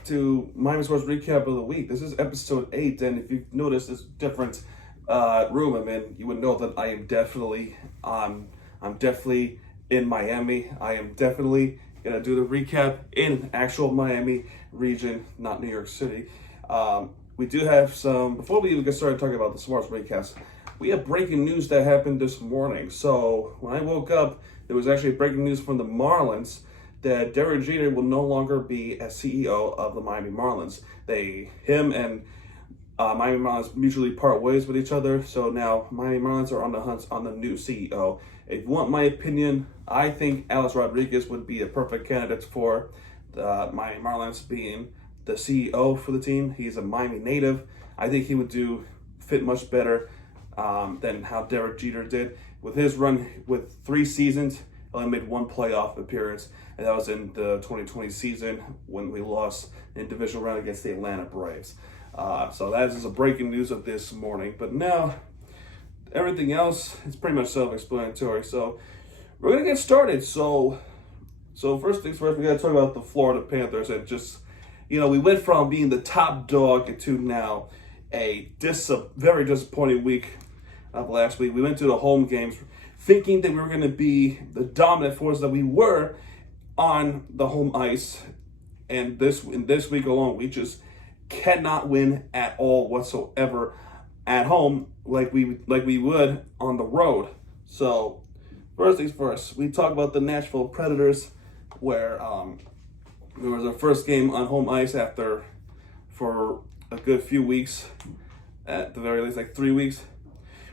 back to Miami Sports Recap of the Week. This is episode 8, and if you notice this different room I'm in, you would know that I am definitely, I'm definitely in Miami. I am definitely gonna do the recap in actual Miami region, not New York City. We do have some, before we even get started talking about the Sports Recaps, we have breaking news that happened this morning. So when I woke up, there was actually breaking news from the Marlins that Derek Jeter will no longer be as CEO of the Miami Marlins. Him and Miami Marlins mutually part ways with each other, so now Miami Marlins are on the hunt on the new CEO. If you want my opinion, I think Alex Rodriguez would be a perfect candidate for the Miami Marlins being the CEO for the team. He's a Miami native. I think he would fit much better than how Derek Jeter did. With his run with 3 seasons, he only made 1 playoff appearance, and that was in the 2020 season when we lost in divisional round against the Atlanta Braves. So that is a breaking news of this morning. But now, everything else is pretty much self-explanatory. So we're going to get started. So first things first, we got to talk about the Florida Panthers. And just, we went from being the top dog to now a very disappointing week of last week. We went to the home games thinking that we were going to be the dominant force that we were on the home ice. And in this week alone, we just cannot win at all whatsoever at home like we would on the road. So first things first, we talk about the Nashville Predators, where it was our first game on home ice for a good few weeks, at the very least, like 3 weeks.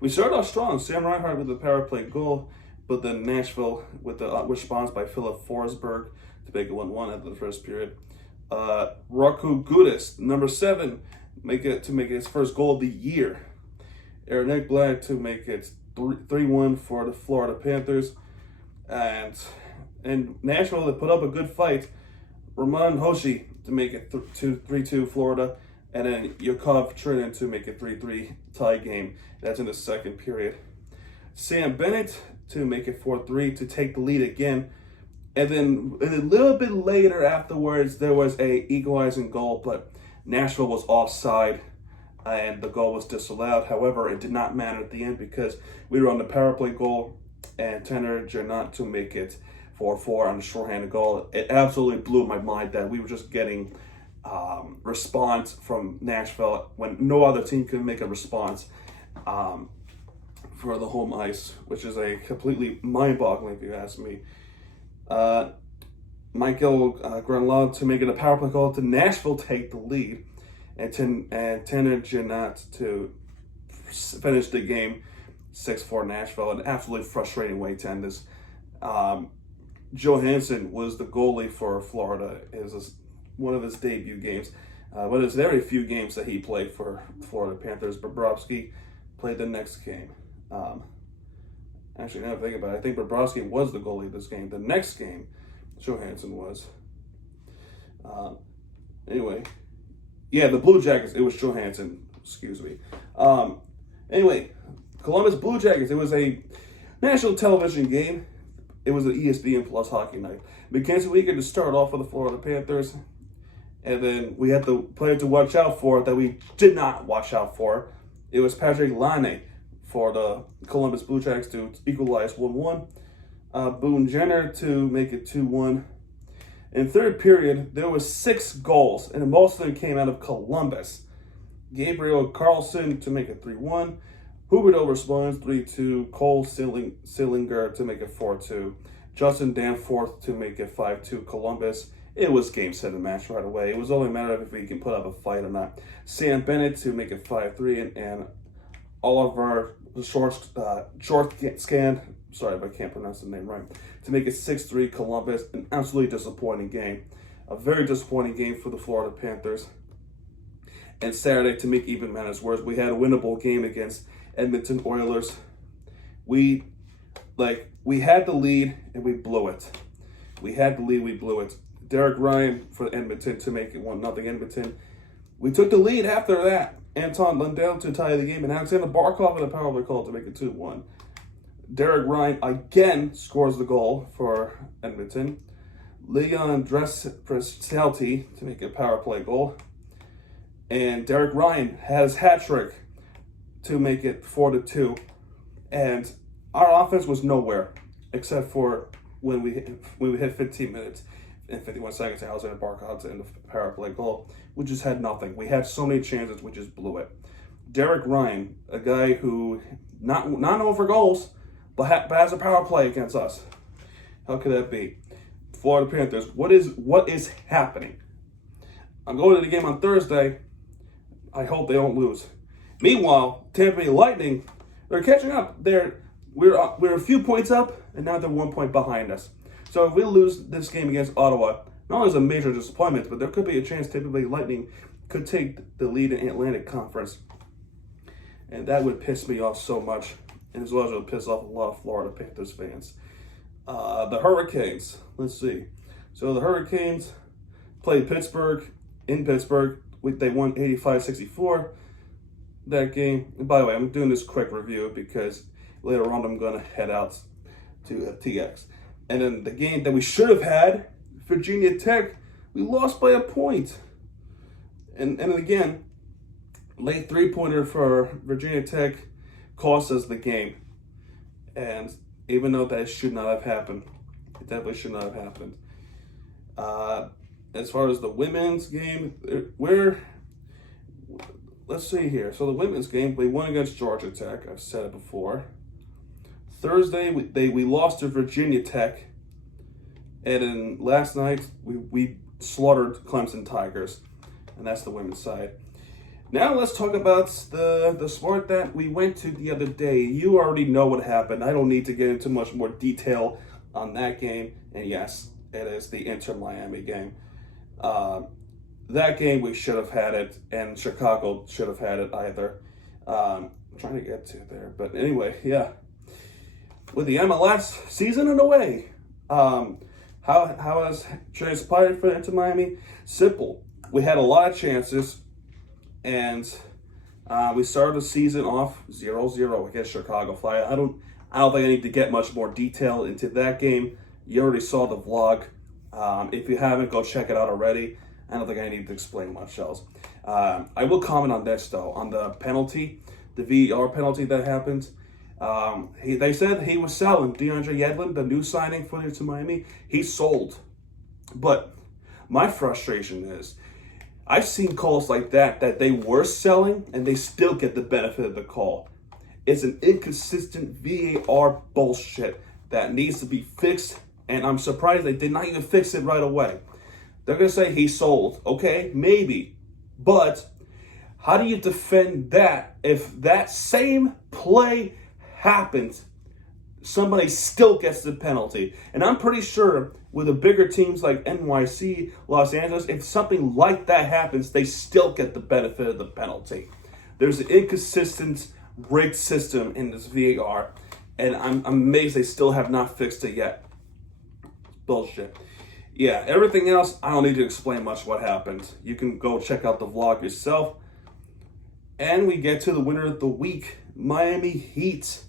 We started off strong. Sam Reinhart with the power play goal, but then Nashville with the response by Philip Forsberg to make it 1-1 after the first period. Raku Gudis, number 7, make it his first goal of the year. Aaron Ekblad to make it 3-1 for the Florida Panthers. And Nashville, they put up a good fight. Roman Hoshi to make it 3-2 Florida. And then Yakov Trinan to make it 3-3 tie game. That's in the second period. Sam Bennett to make it 4-3 to take the lead again. And then a little bit later afterwards, there was a equalizing goal, but Nashville was offside and the goal was disallowed. However, it did not matter at the end because we were on the power play goal and Tanner Janot to make it 4-4 on the shorthanded goal. It absolutely blew my mind that we were just getting response from Nashville when no other team could make a response for the home ice, which is a completely mind-boggling if you ask me. Michael Granlund to make it a power play goal to Nashville take the lead, and Tanner Janot to finish the game 6-4 Nashville. An absolutely frustrating way to end this. Johansson was the goalie for Florida. It was one of his debut games. But there's very few games that he played for Florida Panthers. Bobrovsky played the next game. Actually, now I think about it, I think Bobrovsky was the goalie of this game. The next game, Johansson was. Anyway, yeah, the Blue Jackets, it was Johansson. Excuse me. Anyway, Columbus Blue Jackets, it was a national television game. It was an ESPN Plus hockey night. Mackenzie Weegar to start off for the Florida Panthers. And then we had the player to watch out for that we did not watch out for. It was Patrick Laine for the Columbus Blue Jackets to equalize 1-1. Boone Jenner to make it 2-1. In third period, there was 6 goals, and most of them came out of Columbus. Gabriel Carlson to make it 3-1. Huberdeau responds 3-2. Cole Sillinger to make it 4-2. Justin Danforth to make it 5-2 Columbus. It was game 7 match right away. It was only a matter of if we can put up a fight or not. Sam Bennett to make it 5-3, and Oliver short scan, sorry if I can't pronounce the name right, to make it 6-3 Columbus. An absolutely disappointing game. A very disappointing game for the Florida Panthers. And Saturday, to make even matters worse, we had a winnable game against Edmonton Oilers. We had the lead and we blew it. We had the lead, we blew it. Derek Ryan for Edmonton to make it 1-0 Edmonton. We took the lead after that. Anton Lundell to tie the game, and Alexander Barkov with a power play call to make it 2-1. Derek Ryan again scores the goal for Edmonton. Leon Draisaitl to make a power play goal. And Derek Ryan has hat trick to make it 4-2. And our offense was nowhere except for when we hit 15 minutes and 51 seconds. Alexander Barkov's in the power play goal. We just had nothing. We had so many chances, we just blew it. Derek Ryan, a guy who not known for goals, but has a power play against us. How could that be? Florida Panthers, what is happening? I'm going to the game on Thursday. I hope they don't lose. Meanwhile, Tampa Bay Lightning, they're catching up. We're a few points up, and now they're 1 point behind us. So if we lose this game against Ottawa, not only is it a major disappointment, but there could be a chance Tampa Bay Lightning could take the lead in Atlantic Conference. And that would piss me off so much, and as well as it would piss off a lot of Florida Panthers fans. The Hurricanes, let's see. So the Hurricanes played Pittsburgh in Pittsburgh. They won 85-64 that game. And by the way, I'm doing this quick review because later on I'm going to head out to TX. And then the game that we should have had, Virginia Tech, we lost by a point. And again, late three-pointer for Virginia Tech cost us the game. And even though that should not have happened, it definitely should not have happened. As far as the women's game, let's see here. So the women's game, we won against Georgia Tech. I've said it before. Thursday, we lost to Virginia Tech. And then last night, we slaughtered Clemson Tigers. And that's the women's side. Now let's talk about the sport that we went to the other day. You already know what happened. I don't need to get into much more detail on that game. And yes, it is the Inter Miami game. That game, we should have had it, and Chicago should have had it either. I'm trying to get to there. But anyway, yeah. With the MLS season in a way, how has transpired for Inter Miami? Simple. We had a lot of chances, and we started the season off 0-0 against Chicago Fire. I don't think I need to get much more detail into that game. You already saw the vlog. If you haven't, go check it out already. I don't think I need to explain much else. I will comment on this, though, on the penalty, the VAR penalty that happened. They said he was selling. DeAndre Yedlin, the new signing for Inter Miami, he sold. But my frustration is, I've seen calls like that they were selling, and they still get the benefit of the call. It's an inconsistent VAR bullshit that needs to be fixed, and I'm surprised they did not even fix it right away. They're going to say he sold. Okay, maybe. But how do you defend that if that same play happens, somebody still gets the penalty? And I'm pretty sure with the bigger teams like NYC, Los Angeles, if something like that happens, they still get the benefit of the penalty. There's an inconsistent rigged system in this VAR, and I'm amazed they still have not fixed it yet. Bullshit. Yeah, everything else, I don't need to explain much what happened. You can go check out the vlog yourself. And we get to the winner of the week, Miami Heat.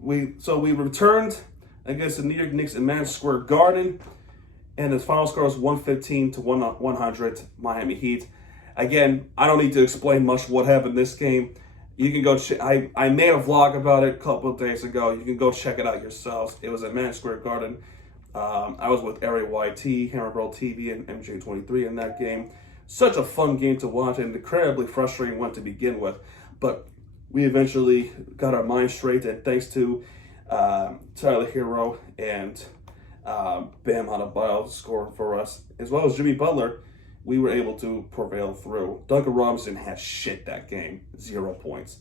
We returned against the New York Knicks in Madison Square Garden, and the final score was 115-100 Miami Heat. Again, I don't need to explain much what happened in this game. You can go. I made a vlog about it a couple of days ago. You can go check it out yourselves. It was at Madison Square Garden. I was with Ari YT, Hammer Bro TV, and MJ23 in that game. Such a fun game to watch, and incredibly frustrating one to begin with. But we eventually got our minds straight, and thanks to Tyler Hero and Bam Adebayo scoring for us, as well as Jimmy Butler, we were able to prevail through. Duncan Robinson had shit that game, 0 points.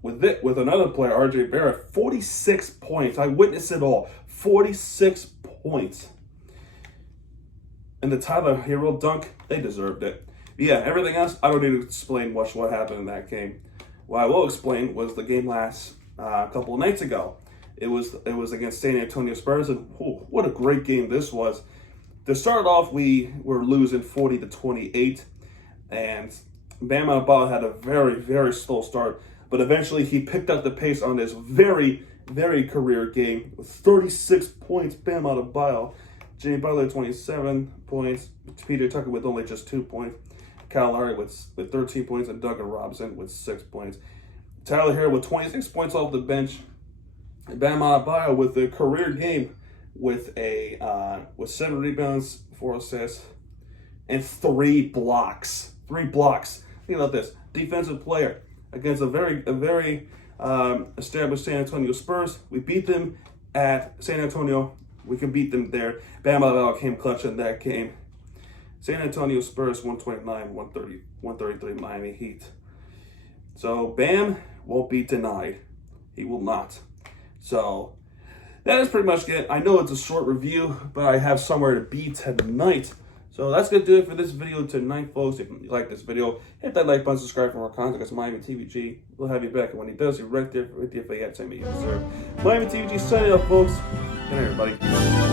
With another player, RJ Barrett, 46 points. I witnessed it all. 46 points. And the Tyler Hero dunk, they deserved it. But yeah, everything else, I don't need to explain much what happened in that game. What I will explain was the game last couple of nights ago. It was against San Antonio Spurs, and what a great game this was. To start off, we were losing 40-28, and Bam Adebayo had a very, very slow start. But eventually he picked up the pace on this very, very career game with 36 points. Bam Adebayo. Jimmy Butler, 27 points. Peter Tucker with only just 2 points. Kyle Lowry with 13 points. And Duncan Robinson with 6 points. Tyler Hero with 26 points off the bench. Bam Adebayo with a career game with 7 rebounds, 4 assists, and 3 blocks. 3 blocks. Think about this. Defensive player against a very established San Antonio Spurs. We beat them at San Antonio. We can beat them there. Bam Adebayo came clutch in that game. San Antonio Spurs 129-133 Miami Heat. So Bam won't be denied. He will not. So that is pretty much it. I know it's a short review, but I have somewhere to be tonight. So that's going to do it for this video tonight, folks. If you like this video, hit that like button, subscribe for more content. That's Miami TVG. We'll have you back. And when he does, you're right there with the FA at time you deserve. Miami TVG signing up, folks. Good night, everybody.